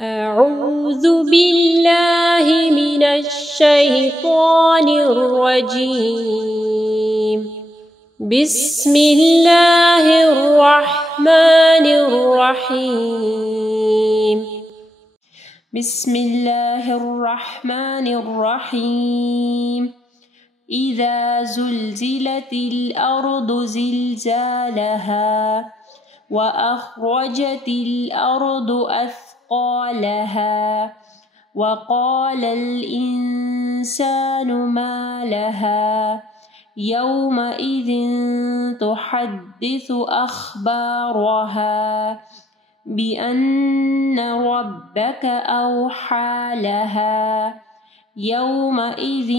أعوذ بالله من الشيطان الرجيم. بسم الله الرحمن الرحيم. بسم الله الرحمن الرحيم. إذا زلزلت الأرض زلزالها وأخرجت الأرض أثقالها وقال الإنسان ما لها يومئذ تحدث أخبارها بأن ربك أوحى لها يومئذ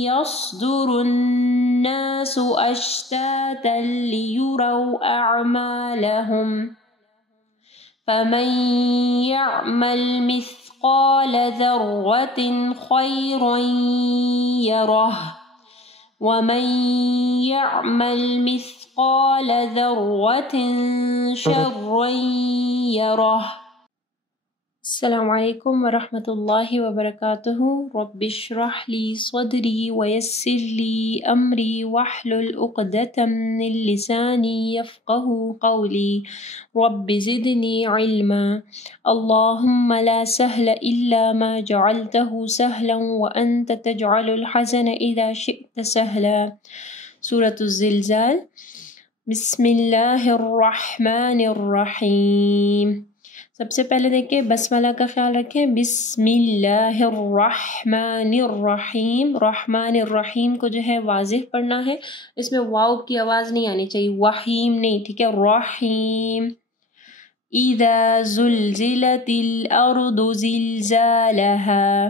يصدر الناس أشتاتا ليروا أعمالهم فمن يعمل مثقال ذرة خيرا يره ومن يعمل مثقال ذرة شرا يره. السلام علیکم ورحمۃ اللہ وبرکاتہ. رب اشرح لی صدری ویسر لی امری واحلل عقدۃ من لسانی یفقهوا قولی. رب زدنی علما. اللہم لا سهل الا ما جعلته سهلا وانت تجعل الحزن اذا شئت سهلا. سورۃ الزلزال. بسم اللہ الرحمن الرحیم. سب سے پہلے دیکھیں بسملہ کا خیال رکھیں. بسم اللہ الرحمن الرحیم. رحمن الرحیم کو جو ہے واضح پڑھنا ہے، اس میں واو کی آواز نہیں آنی چاہیے، وحیم نہیں، ٹھیک ہے. رحیم. اذا زلزلت الارض زلزالها.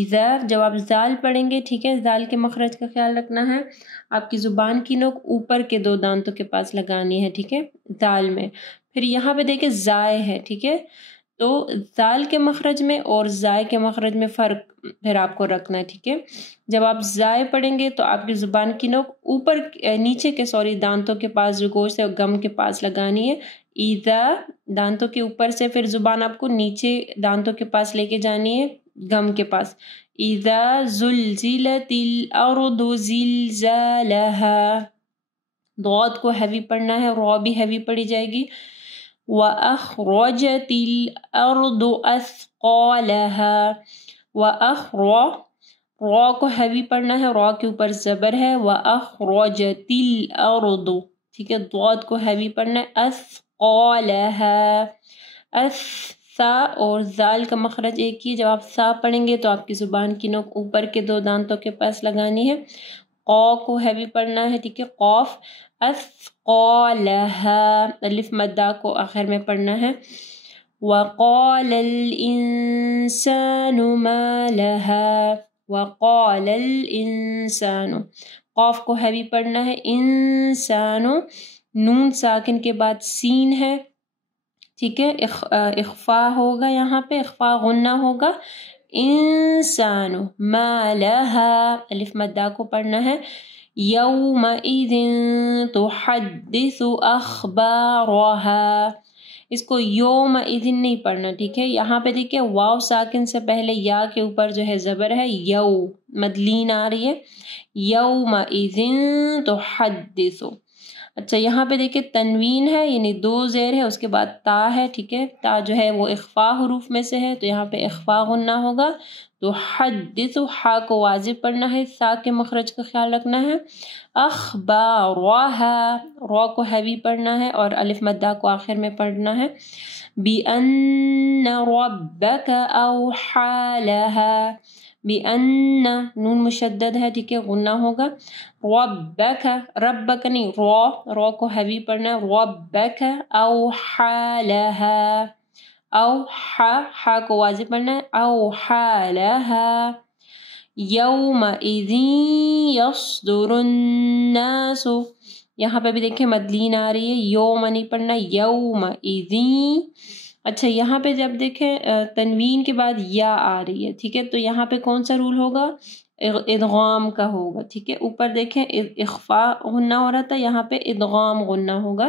اذا جب آپ زال پڑھیں گے، ٹھیک ہے، زال کے مخرج کا خیال رکھنا ہے. آپ کی زبان کی نوک اوپر کے دو دانتوں کے پاس لگانی ہے، ٹھیک ہے، زال میں. پھر یہاں پہ دیکھیں زائے ہے، ٹھیک ہے، تو زال کے مخرج میں اور زائے کے مخرج میں فرق پھر آپ کو رکھنا ہے، ٹھیک ہے. جب آپ زائے پڑھیں گے تو آپ کی زبان کی نوک اوپر نیچے کے دانتوں کے پاس جو گوشت ہے گم کے پاس لگانی ہے. ایذا دانتوں کے اوپر سے پھر زبان آپ کو نیچے دانتوں کے پاس لے کے جانی ہے گم کے پاس. اذا زلزلت الارض زلزالها. ضاد کو ہیوی پڑھنا ہے، را بھی ہیوی پڑھی جائے گی. وَأَخْرَجَتِ الْأَرْضُ أَثْقَالَهَا. را کو ہیوی پڑھنا ہے، را کے اوپر زبر ہے. وَأَخْرَجَتِ الْأَرْضُ، ٹھیک ہے. ضاد کو ہیوی پڑھنا ہے. أَثْقَالَهَا. سا اور زال کا مخرج ایک ہی. جب آپ سا پڑھیں گے تو آپ کی زبان کی نوک اوپر کے دو دانتوں کے پاس لگانی ہے. قا کو ہیوی پڑھنا ہے، ٹھیک ہے. قاف. اثقالها. الف مدہ کو آخر میں پڑھنا ہے. وقال الانسان ما لها. وقال الانسان. قاف کو ہیوی پڑھنا ہے. انسان. نون ساکن کے بعد سین ہے، ٹھیک ہے. اخفا ہوگا، یہاں پہ اخفا غنہ ہوگا. انسان. ما لها. الف مدہ کو پڑھنا ہے. یومئذ تحدث اخبارها. اس کو یومئذ نہیں پڑھنا، ٹھیک ہے. یہاں پہ دیکھیں واو ساکن سے پہلے یا کے اوپر جو ہے زبر ہے، یو مدلین آ رہی ہے. یومئذ تحدث. اچھا یہاں پہ دیکھیں تنوین ہے، یعنی دو زیر ہے، اس کے بعد تا ہے، ٹھیک ہے. تا جو ہے وہ اخفا حروف میں سے ہے تو یہاں پہ اخفا غنہ ہوگا. تو حدث ہا کو واضح پڑھنا ہے، سا کے مخرج کا خیال رکھنا ہے. اخبارها. را کو ہیوی پڑھنا ہے اور الف مدہ کو آخر میں پڑھنا ہے. بأن ربك اوحى لها. بأن نون مشدد ہے، ٹھیک ہے، غنہ ہوگا. ربك ربك نہیں، را کو ہیوی پڑھنا ہے. ربك اوحى لها. ہا کو واضح پڑھنا ہے. اوحى لها. یومئذ یصدر الناس. یہاں پہ بھی دیکھیں مدلین آ رہی ہے، یوم نہیں پڑھنا، یومئذ. اچھا یہاں پہ جب دیکھیں تنوین کے بعد یا آ رہی ہے، ٹھیک ہے، تو یہاں پہ کون سا رول ہوگا؟ ادغام کا ہوگا، ٹھیک ہے. اوپر دیکھیں اخفا غنہ ہو رہا تھا، یہاں پہ ادغام غنہ ہوگا.